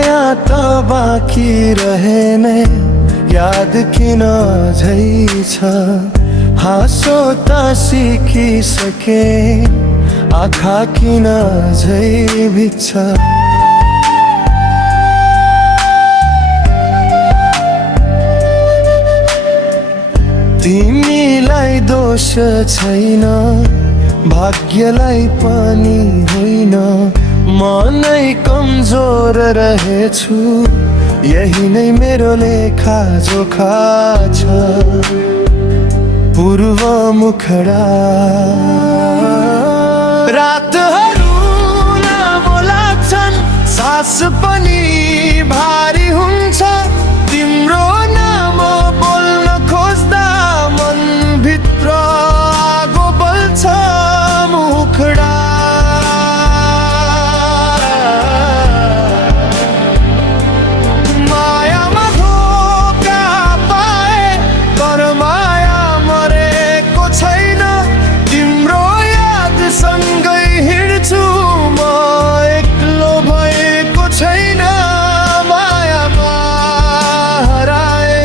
माया त बाँकी रहेने याद किन झै छ। हाँसो त सिकिसके आँखा किन झै भिज्छ। तिमीलाई दोष छैन, भाग्यलाई पनि होइन। म नै कमजोर रहेछु, यही नै मेरो लेखा जोखा छ। पूर्व मुखडा रातहरू लामो लाग्छन्, सास पनि भारी हुन्छ। तिम्रो नाम बोल्न खोज्दा मनभित्र आगो बल्छ। मुखडा मायामा धोका पाए, तर माया मरेको छैन। तिम्रो याद सँगै हिँड्छु म, एक्लो भएको छैन। मायामा हराए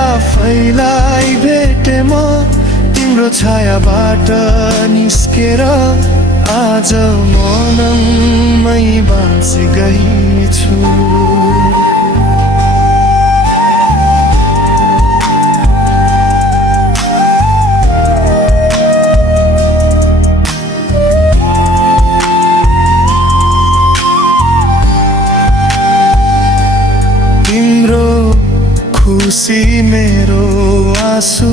आफैलाई भेटे म, तिम्रो छायाबाट निस्केर आज मौनमै बाँची गई छु। तिम्रो खुसी मेरो आँसु,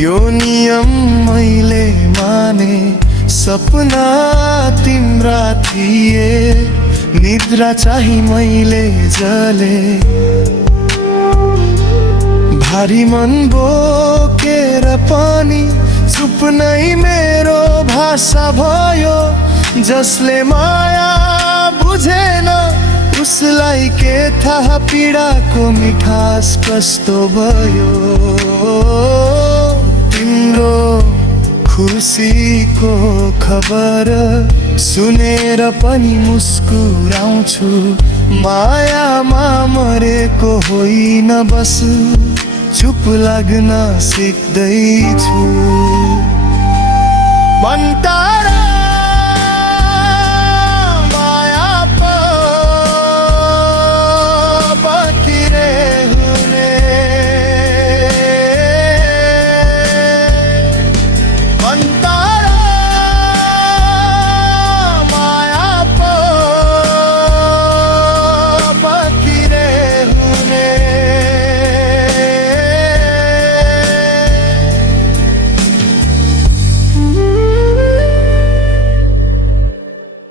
यो नियम मैले माने। सपना तिम्रा थिए, निद्रा चाहिँ मैले जले। भारी मन बोकेर पनि चुप नै मेरो भाषा भयो। जसले माया बुझेन, उसलाई के थाहा पीडाको मिठास कस्तो भयो। तिम्रो खुसीको खबर सुनेर पनि मुस्कुराउँछु। मायामा मरेको होइन, बस चुप लाग्न सिक्दैछु। मन टाढा